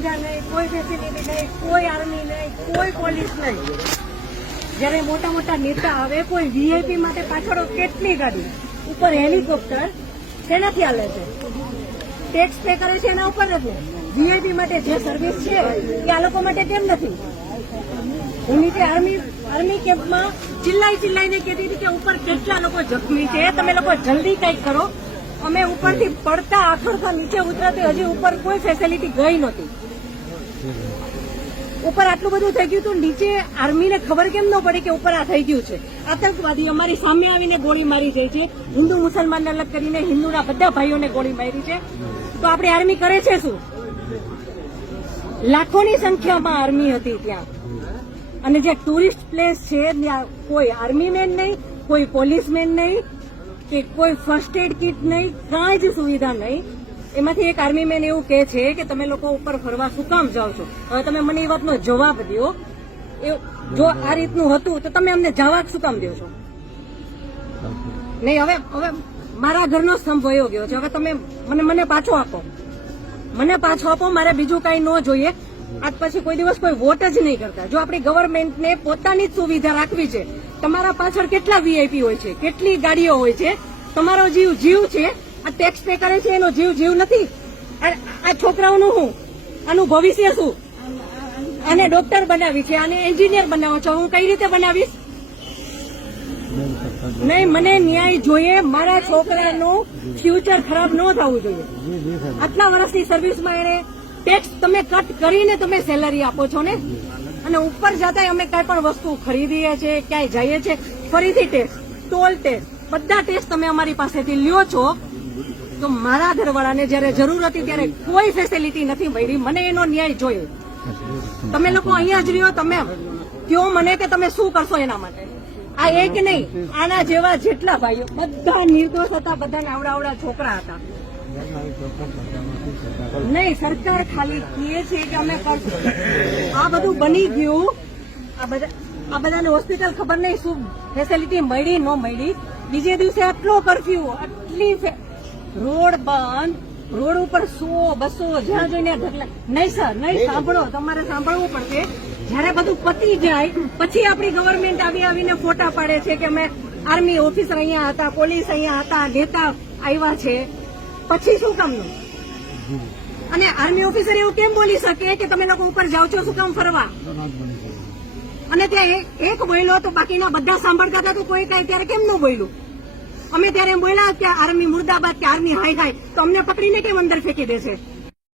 સુવિધા નહીં, કોઈ ફેસિલિટી નહીં, કોઈ આર્મી નહીં, કોઈ પોલીસ નહીં. જયારે મોટા મોટા નેતા આવે, કોઈ વીઆઈપી માટે પાછળ કેટલી ગાડી, ઉપર હેલિકોપ્ટર શેનાથી હાલે છે? ટેક્સ પે કરે છે એના ઉપર નથી. વીઆઈપી માટે જે સર્વિસ છે એ આ લોકો માટે કેમ નથી? હું નીચે આર્મી કેમ્પમાં ચિલ્લાઈને કહેતી હતી કે ઉપર કેટલા લોકો જખમી છે, તમે લોકો જલ્દી કંઈક કરો. અમે ઉપરથી પડતા આખડતા નીચે ઉતરતી હજી ઉપર કોઈ ફેસિલિટી ગઈ નહોતી. ઉપર આટલું બધું થઈ ગયું હતું, નીચે આર્મીને ખબર કેમ ન પડી કે ઉપર આ થઈ ગયું છે? આતંકવાદી અમારી સામે આવીને ગોળી મારી જાય છે. હિન્દુ મુસલમાનને અલગ કરીને હિન્દુના બધા ભાઈઓને ગોળી મારી છે. તો આપણી આર્મી કરે છે શું? લાખોની સંખ્યામાં આર્મી હતી ત્યાં. અને જે ટુરિસ્ટ પ્લેસ છે ત્યાં કોઈ આર્મી મેન નહીં, કોઈ પોલીસ મેન નહીં, કે કોઈ ફર્સ્ટ એડ કિટ નહીં, કાંઈ જ સુવિધા નહીં. એમાંથી એક આર્મી મેન એવું કહે છે કે તમે લોકો ઉપર ફરવા શું કામ જાઓ છો? હવે તમે મને એ વાતનો જવાબ દો. જો આ રીતનું હતું તો તમે અમને જવાબ શું કામ દો છો? નહીં, હવે મારા ઘરનો સ્તંભ વયો ગયો છે. હવે તમે મને પાછો આપો, મારે બીજું કઈ ન જોઈએ. આજ પછી કોઈ દિવસ કોઈ વોટ જ નહીં કરતા. જો આપણી ગવર્મેન્ટને પોતાની જ સુવિધા રાખવી છે, તમારા પાછળ કેટલા વીઆઈપી હોય છે, કેટલી ગાડીઓ હોય છે, તમારો જીવ છે. આ ટેક્સ પે કરે છે એનો જીવ નથી. આ છોકરાઓનું શું? આનું ભવિષ્ય શું? આને ડોક્ટર બનાવી છે, આને એન્જિનિયર બનાવો છો, હું કઈ રીતે બનાવીશ? નહીં, મને ન્યાય જોઈએ. મારા છોકરાનું ફ્યુચર ખરાબ ન થવું જોઈએ. આટલા વર્ષની સર્વિસમાં એને ટેક્સ તમે કટ કરીને તમે સેલરી આપો છો ને, અને ઉપર જતા અમે કઈ પણ વસ્તુ ખરીદીએ છીએ, ક્યાંય જઈએ છીએ, ફરીથી ટેક્સ, ટોલ ટેક્સ, બધા ટેક્સ તમે અમારી પાસેથી લ્યો છો. તો મારા ઘરવાળાને જયારે જરૂર હતી ત્યારે કોઈ ફેસિલિટી નથી મળી. મને એનો ન્યાય જોઈએ. તમે લોકો અહીંયા જ રહ્યો, તમે કયો મને કે તમે શું કરશો એના માટે. આ એક નહીં, આના જેવા જેટલા ભાઈઓ બધા નિર્દોષ હતા, બધા આવડા છોકરા હતા. નહીં, સરકાર ખાલી કહે છે કે અમે કરશું. આ બધું બની ગયું. આ બધાને હોસ્પિટલ ખબર નહીં શું ફેસિલિટી મળી ન મળી. બીજે દિવસે આટલો કરફ્યુ, આટલી રોડ બંધ, રોડ ઉપર 100-200 જ્યાં જોઈને ઢગલા. નહીં સર, નહીં, સાંભળો, તમારે સાંભળવું પડશે. જયારે બધું પતી જાય પછી આપણી ગવર્મેન્ટ આવીને ફોટા પાડે છે કે અમે આર્મી ઓફિસર અહીંયા હતા, પોલીસ અહીંયા હતા, નેતા આવ્યા છે. પછી શું કામનું? અને આર્મી ઓફિસર એવું કેમ બોલી શકે કે તમે લોકો ઉપર જાઓ છો શું કામ ફરવા? અને ત્યાં એક બોલ્યો તો બાકીના બધા સાંભળતા હતા તો કોઈ કઈ ત્યારે કેમ ન બોલ્યું? અમે ત્યારે એમ બોલ્યા કે આર્મી મુર્દાબાદ, કે આર્મી હાય હાય, તો અમને પકડીને કેમ અંદર ફેંકી દેશે?